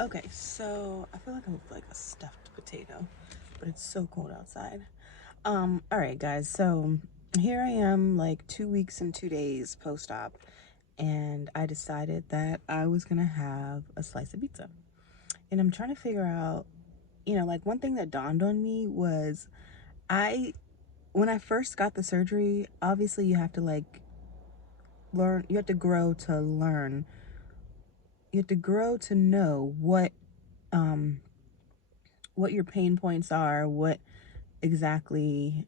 Okay, so I feel like I look like a stuffed potato, but it's so cold outside. All right, guys, so here I am, like 2 weeks and 2 days post-op, and I decided that I was gonna have a slice of pizza. And I'm trying to figure out, like one thing that dawned on me was I, when I first got the surgery, obviously you have to like learn, you have to grow to learn, you have to grow to know um, what your pain points are, what exactly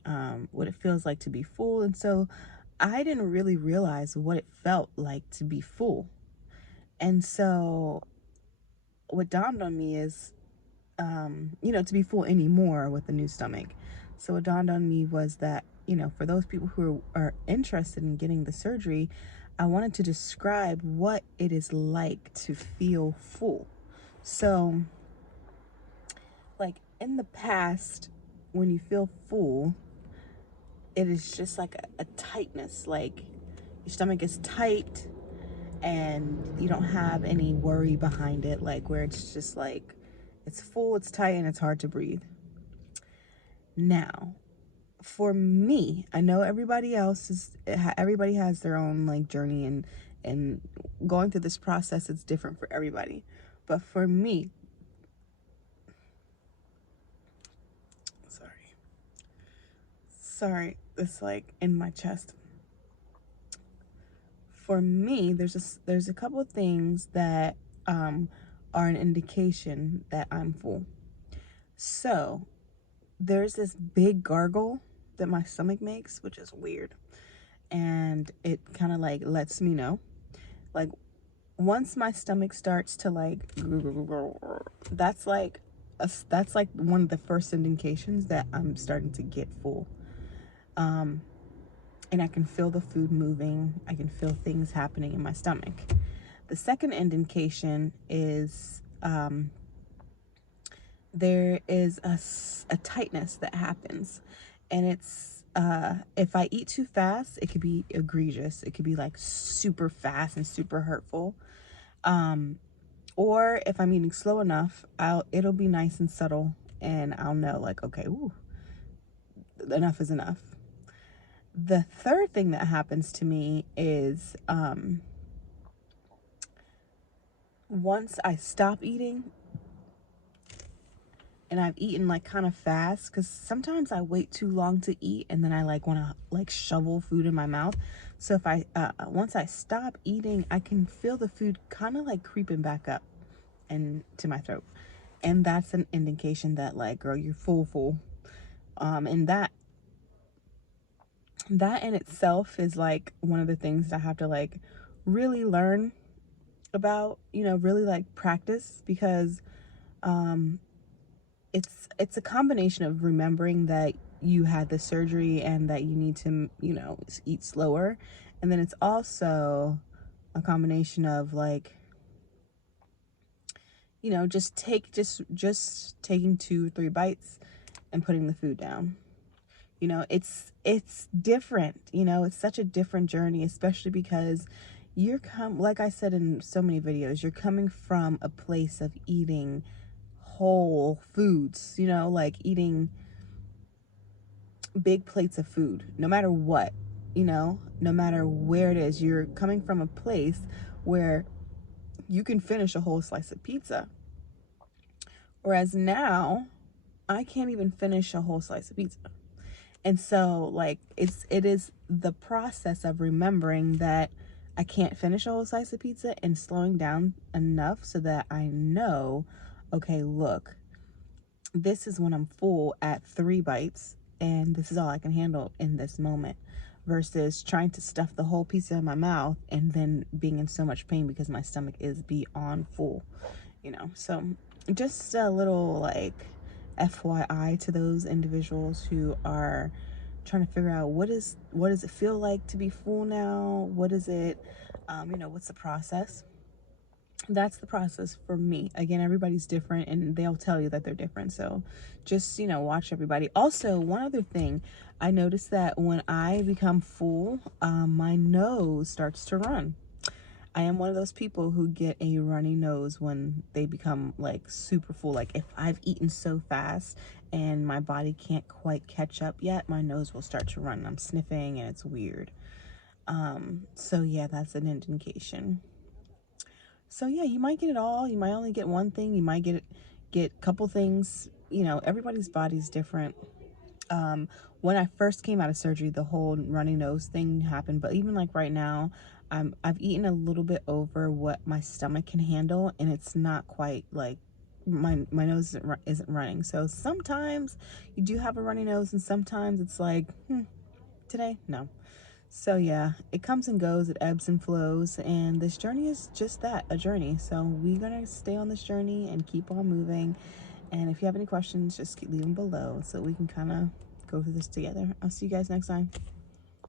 what it feels like to be full. And so I didn't really realize what it felt like to be full. And so what dawned on me is, to be full anymore with a new stomach. So what dawned on me was that, for those people who are interested in getting the surgery, I wanted to describe what it is like to feel full. So, like in the past, when you feel full, it is just like a tightness, like your stomach is tight and you don't have any worry behind it, like where it's just like it's full, it's tight, and it's hard to breathe. Now, for me, I know everybody has their own like journey, and going through this process, it's different for everybody. But for me, sorry, it's like in my chest. For me, there's a couple of things that are an indication that I'm full. So there's this big gargle that my stomach makes, which is weird, and it kind of like lets me know, like once my stomach starts to like, that's like that's like one of the first indications that I'm starting to get full. Um, and I can feel the food moving. I can feel things happening in my stomach. The second indication is there is a tightness that happens, and it's if I eat too fast, it could be egregious. It could be like super fast and super hurtful. Or if I'm eating slow enough, it'll be nice and subtle, and I'll know like, okay, ooh, enough is enough. The third thing that happens to me is once I stop eating and I've eaten like kind of fast, because sometimes I wait too long to eat and then I like want to like shovel food in my mouth. So if I once I stop eating, I can feel the food kind of like creeping back up and to my throat, and that's an indication that like, girl, you're full. And that in itself is like one of the things that I have to like really learn about, really like practice, because it's a combination of remembering that you had the surgery and that you need to, eat slower. And then it's also a combination of like, just taking 2 or 3 bites and putting the food down. It's different. It's such a different journey, especially because like I said in so many videos, you're coming from a place of eating whole foods, like eating big plates of food, no matter what, no matter where it is. You're coming from a place where you can finish a whole slice of pizza. Whereas now, I can't even finish a whole slice of pizza. And so like it is the process of remembering that I can't finish a whole slice of pizza and slowing down enough so that I know, okay, look, this is when I'm full at 3 bites, and this is all I can handle in this moment, versus trying to stuff the whole pizza in my mouth and then being in so much pain because my stomach is beyond full, So just a little like FYI to those individuals who are trying to figure out what does it feel like to be full now? What is it? What's the process? That's the process for me. Again, everybody's different and they'll tell you that they're different. So just, watch everybody. Also, one other thing, I noticed that when I become full, my nose starts to run. I am one of those people who get a runny nose when they become like super full. Like if I've eaten so fast and my body can't quite catch up yet, my nose will start to run. I'm sniffing and it's weird. So yeah, that's an indication. So yeah, you might get it all. You might only get one thing. You might get a couple things. You know, everybody's body's different. When I first came out of surgery, the whole runny nose thing happened. But even like right now, I've eaten a little bit over what my stomach can handle, and it's not quite like my nose isn't running. So sometimes you do have a runny nose, and sometimes it's like today, no. So yeah, it comes and goes, it ebbs and flows, and this journey is just that, a journey. So we're gonna stay on this journey and keep on moving. And if you have any questions, just leave them below so we can kind of go through this together. I'll see you guys next time.